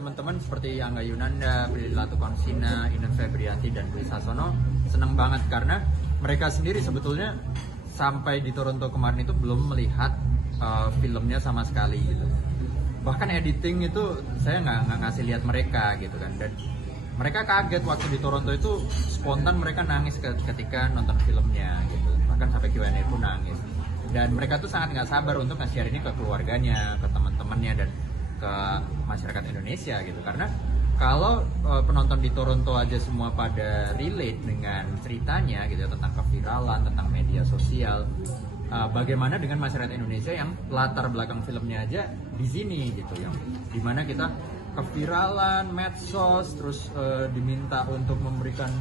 teman-teman seperti Angga Yunanda, Prilly Latukonsina, Inen Febrianti, dan Dwi Sasono senang banget karena mereka sendiri sebetulnya sampai di Toronto kemarin itu belum melihat filmnya sama sekali gitu. Bahkan editing itu saya nggak ngasih lihat mereka gitu kan, dan mereka kaget waktu di Toronto itu spontan mereka nangis ketika nonton filmnya gitu, bahkan sampai Q&A pun nangis. Dan mereka tuh sangat nggak sabar untuk nge-share ini ke keluarganya, ke teman-temannya, dan ke masyarakat Indonesia gitu. Karena kalau penonton di Toronto aja semua pada relate dengan ceritanya gitu tentang keviralan, tentang media sosial, bagaimana dengan masyarakat Indonesia yang latar belakang filmnya aja di sini gitu, yang dimana kita keviralan, medsos, terus diminta untuk memberikan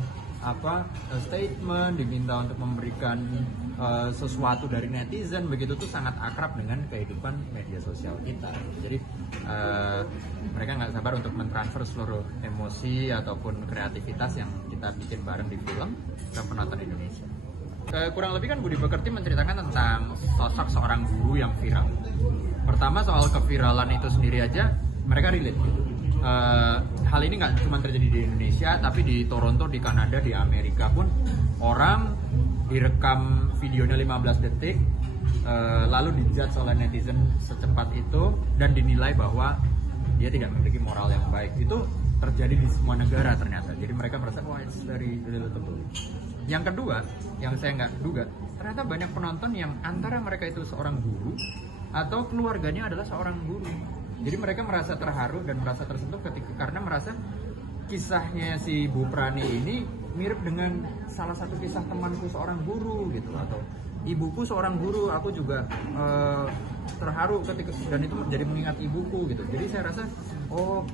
statement, diminta untuk memberikan sesuatu dari netizen, begitu tuh sangat akrab dengan kehidupan media sosial kita. Jadi mereka nggak sabar untuk mentransfer seluruh emosi ataupun kreativitas yang kita bikin bareng di film ke penonton Indonesia. Kurang lebih kan Budi Pekerti menceritakan tentang sosok seorang guru yang viral. Pertama soal keviralan itu sendiri aja mereka relate gitu. Hal ini nggak cuma terjadi di Indonesia, tapi di Toronto, di Kanada, di Amerika pun orang direkam videonya 15 detik, lalu dijudge oleh netizen secepat itu dan dinilai bahwa dia tidak memiliki moral yang baik. Itu terjadi di semua negara ternyata. Jadi mereka merasa wah, it's very relatable. Yang kedua, yang saya nggak duga, ternyata banyak penonton yang antara mereka itu seorang guru atau keluarganya adalah seorang guru. Jadi mereka merasa terharu dan merasa tersentuh karena merasa kisahnya si Bu Prani ini mirip dengan salah satu kisah temanku seorang guru gitu, atau ibuku seorang guru, aku juga terharu ketika, dan itu menjadi mengingat ibuku gitu. Jadi saya rasa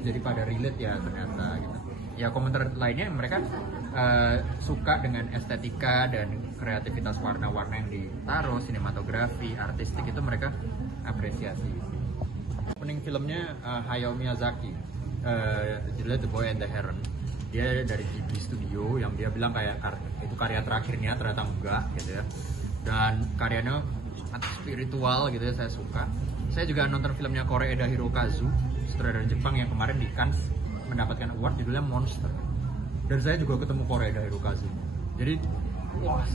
jadi pada relate ya ternyata gitu. Ya komentar lainnya mereka suka dengan estetika dan kreativitas warna-warna yang ditaruh, sinematografi, artistik itu mereka apresiasi. Opening filmnya Hayao Miyazaki, judulnya The Boy and the Heron. Dia dari Ghibli Studio yang dia bilang kayak itu karya terakhirnya, ternyata enggak gitu ya. Dan karyanya sangat spiritual gitu ya, saya suka. Saya juga nonton filmnya Koreeda Hirokazu, sutradara Jepang yang kemarin di Cannes mendapatkan award, judulnya Monster. Dan saya juga ketemu Koreeda Hirokazu. Jadi wah,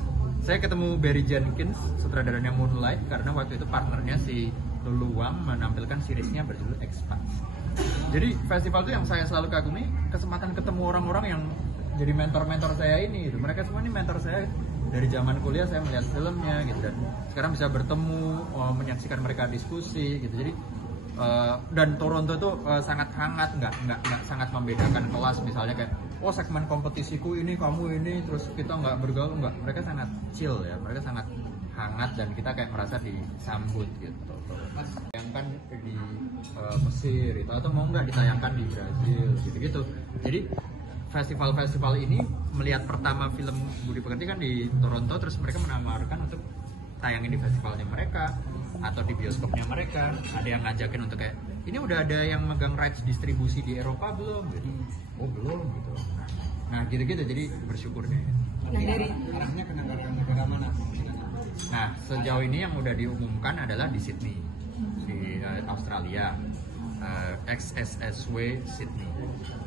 saya ketemu Barry Jenkins, sutradaranya Moonlight, karena waktu itu partnernya si Lulu Wang menampilkan seriesnya berjudul Expanse. Jadi festival itu yang saya selalu kagumi, kesempatan ketemu orang-orang yang jadi mentor-mentor saya ini gitu. Mereka semua ini mentor saya dari zaman kuliah, saya melihat filmnya gitu, dan sekarang bisa bertemu, menyaksikan mereka diskusi gitu. Jadi dan Toronto itu sangat hangat, nggak sangat membedakan kelas, misalnya kayak segmen kompetisiku ini, kamu ini, terus kita nggak bergaul, nggak. Mereka sangat chill ya, mereka sangat hangat dan kita kayak merasa disambut gitu. Ditayangkan di Mesir itu, atau mau nggak ditayangkan di Brazil gitu-gitu. Jadi festival-festival ini melihat pertama film Budi Pekerti kan di Toronto, terus mereka menawarkan untuk tayangin di festivalnya mereka atau di bioskopnya mereka. Ada yang ngajakin untuk kayak, ini udah ada yang megang rights distribusi di Eropa belum? Jadi belum gitu. Nah gitu-gitu, jadi bersyukur deh. Nah, dari arahnya ke negara mana? Nah, sejauh ini yang udah diumumkan adalah di Sydney, di Australia, XSSW Sydney.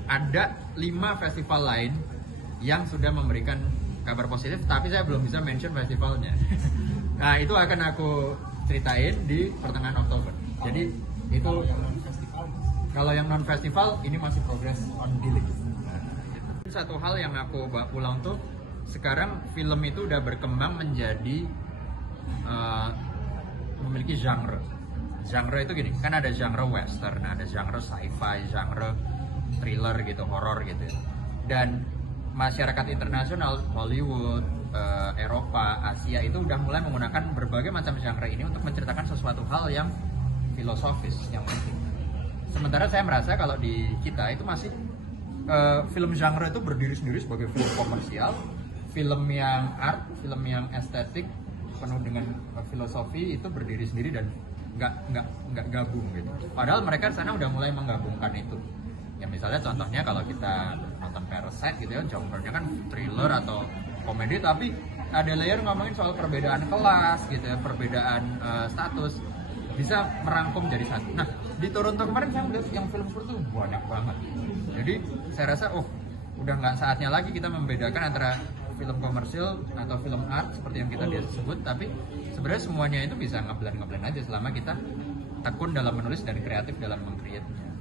Ada 5 festival lain yang sudah memberikan kabar positif, tapi saya belum bisa mention festivalnya. Nah, itu akan aku ceritain di pertengahan Oktober. Jadi itu kalau yang non festival ini masih progress on dealing. Satu hal yang aku bawa pulang tuh, sekarang film itu udah berkembang menjadi memiliki genre. Genre itu gini, kan ada genre western, ada genre sci-fi, genre thriller gitu, horror gitu. Dan masyarakat internasional, Hollywood, Eropa, Asia itu udah mulai menggunakan berbagai macam genre ini untuk menceritakan sesuatu hal yang filosofis, yang penting. Sementara saya merasa kalau di kita itu masih film genre itu berdiri sendiri sebagai film komersial, film yang art, film yang estetik penuh dengan filosofi itu berdiri sendiri dan nggak gabung gitu. Padahal mereka di sana udah mulai menggabungkan itu. Ya misalnya contohnya kalau kita nonton Parasite gitu ya, genre-nya kan thriller atau komedi, tapi ada layer ngomongin soal perbedaan kelas gitu ya, perbedaan status, bisa merangkum jadi satu. Nah, di Toronto kemarin saya melihat yang film sport tuh banyak banget. Jadi saya rasa udah nggak saatnya lagi kita membedakan antara film komersil atau film art seperti yang kita biasa sebut, tapi sebenarnya semuanya itu bisa ngeblend aja selama kita tekun dalam menulis dan kreatif dalam meng-create-nya.